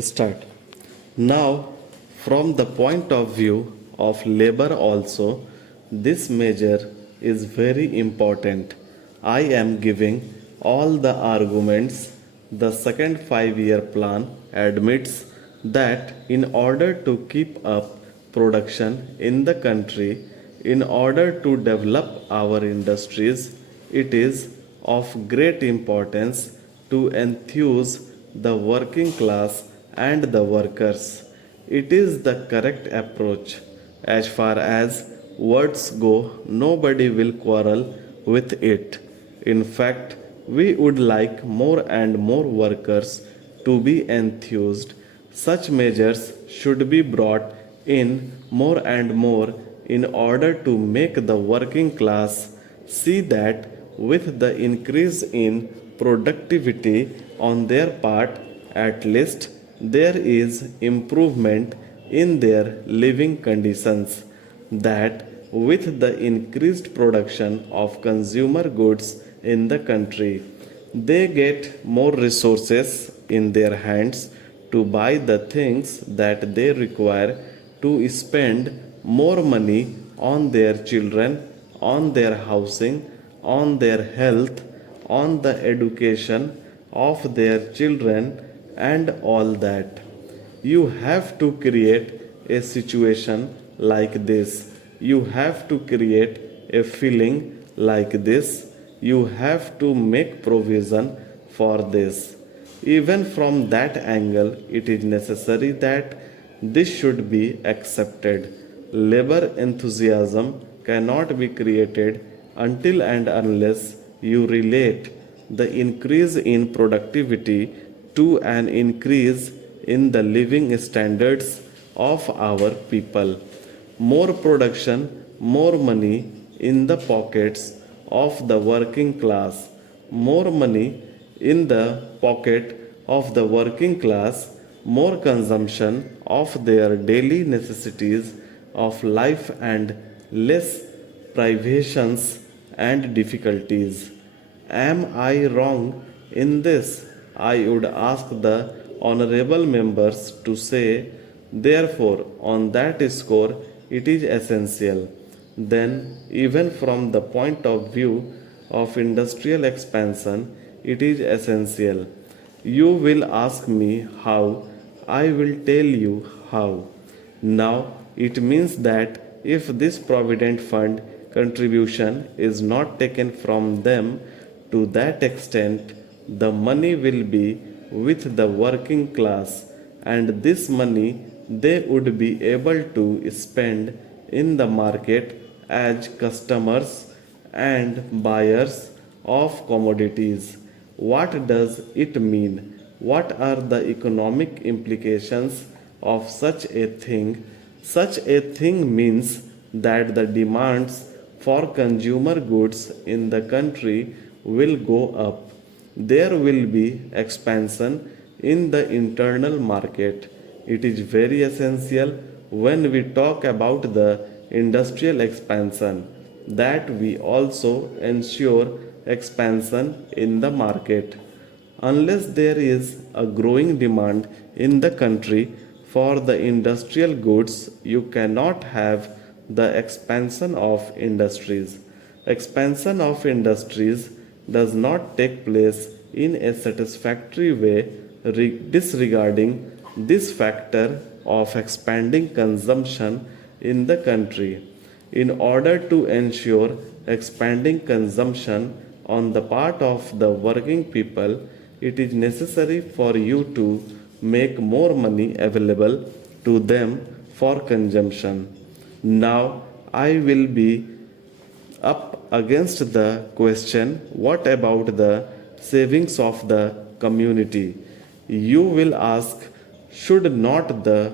Start. Now, from the point of view of labor also, this measure is very important. I am giving all the arguments. The second 5-year plan admits that in order to keep up production in the country, in order to develop our industries, it is of great importance to enthuse the working class and the workers. It is the correct approach. As far as words go, nobody will quarrel with it. In fact, we would like more and more workers to be enthused. Such measures should be brought in more and more in order to make the working class see that with the increase in productivity on their part, at least there is improvement in their living conditions, that with the increased production of consumer goods in the country, they get more resources in their hands to buy the things that they require, to spend more money on their children, on their housing, on their health, on the education of their children, and all that. You have to create a situation like this. You have to create a feeling like this. You have to make provision for this. Even from that angle, it is necessary that this should be accepted. Labor enthusiasm cannot be created until and unless you relate the increase in productivity to an increase in the living standards of our people. More production, more money in the pockets of the working class, more money in the pocket of the working class, more consumption of their daily necessities of life, and less privations and difficulties. Am I wrong in this? I would ask the honorable members to say. Therefore, on that score, it is essential. Then, even from the point of view of industrial expansion, it is essential. You will ask me how. I will tell you how. Now, it means that if this provident fund contribution is not taken from them to that extent, the money will be with the working class, and this money they would be able to spend in the market as customers and buyers of commodities. What does it mean? What are the economic implications of such a thing? Such a thing means that the demands for consumer goods in the country will go up. There will be expansion in the internal market. It is very essential when we talk about the industrial expansion that we also ensure expansion in the market. Unless there is a growing demand in the country for the industrial goods, you cannot have the expansion of industries. Expansion of industries does not take place in a satisfactory way, disregarding this factor of expanding consumption in the country. In order to ensure expanding consumption on the part of the working people, it is necessary for you to make more money available to them for consumption. Now, I will be up against the question, what about the savings of the community? You will ask, should not the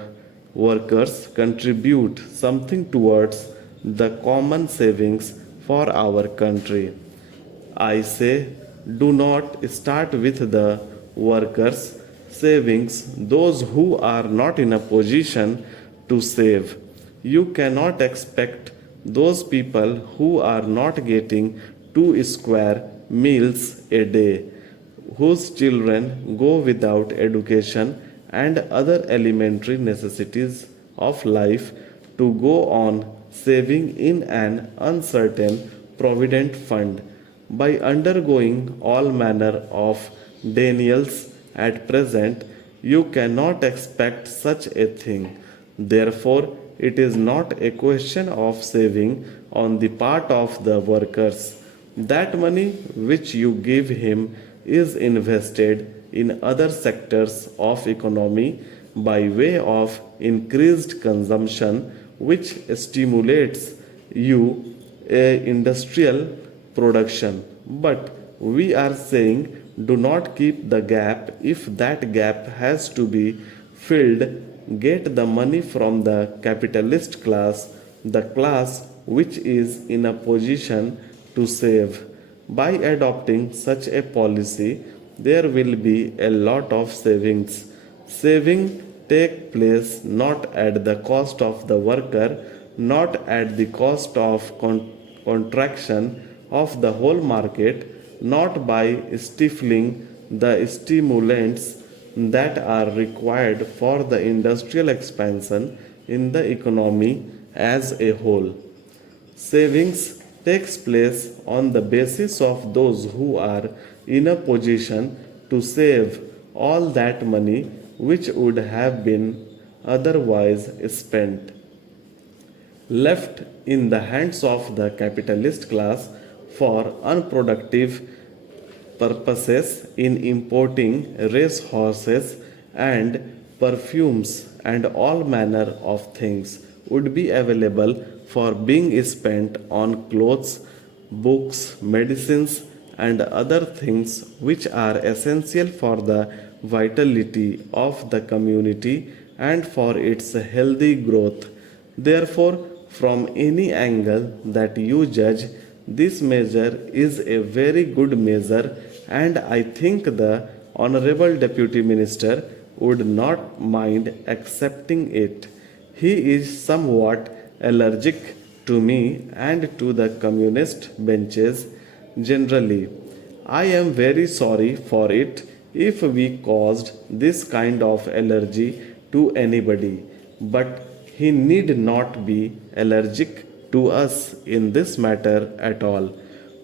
workers contribute something towards the common savings for our country? I say, do not start with the workers' savings, those who are not in a position to save. You cannot expect those people who are not getting 2 square meals a day, whose children go without education and other elementary necessities of life to go on saving in an uncertain provident fund by undergoing all manner of denials at present. You cannot expect such a thing. Therefore, it is not a question of saving on the part of the workers. That money which you give him is invested in other sectors of economy by way of increased consumption, which stimulates you a industrial production. But we are saying do not keep the gap. If that gap has to be filled, get the money from the capitalist class, the class which is in a position to save. By adopting such a policy, there will be a lot of savings. Saving take place not at the cost of the worker, not at the cost of contraction of the whole market, not by stifling the stimulants that are required for the industrial expansion in the economy as a whole. Savings takes place on the basis of those who are in a position to save all that money which would have been otherwise spent, left in the hands of the capitalist class for unproductive purposes in importing race horses and perfumes and all manner of things would be available for being spent on clothes, books, medicines, and other things which are essential for the vitality of the community and for its healthy growth. Therefore, from any angle that you judge, this measure is a very good measure, and I think the Honorable Deputy Minister would not mind accepting it. He is somewhat allergic to me and to the communist benches generally. I am very sorry for it if we caused this kind of allergy to anybody, but he need not be allergic to us in this matter at all.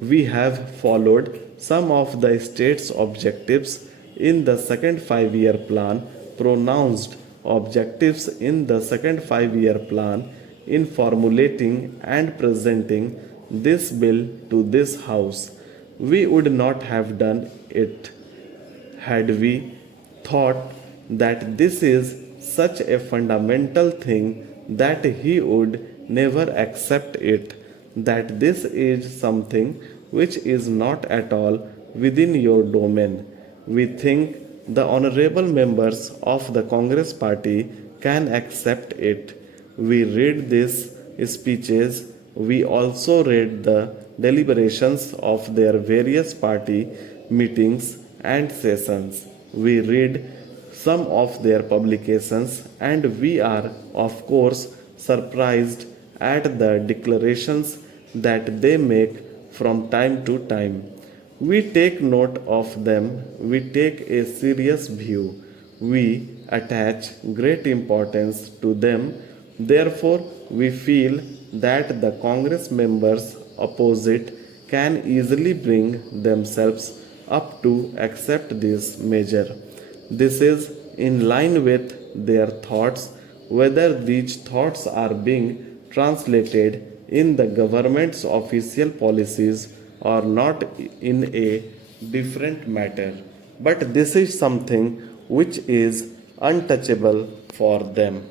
We have followed some of the state's objectives in the second 5 year plan, pronounced objectives in the second 5 year plan in formulating and presenting this bill to this House. We would not have done it had we thought that this is such a fundamental thing that he would never accept it, that this is something which is not at all within your domain. We think the honorable members of the Congress party can accept it. We read these speeches. We also read the deliberations of their various party meetings and sessions. We read some of their publications, and we are, of course, surprised at the declarations that they make from time to time. We take note of them, we take a serious view, we attach great importance to them. Therefore, we feel that the Congress members opposite can easily bring themselves up to accept this measure. This is in line with their thoughts. Whether these thoughts are being translated in the government's official policies or not in a different matter, but this is something which is untouchable for them.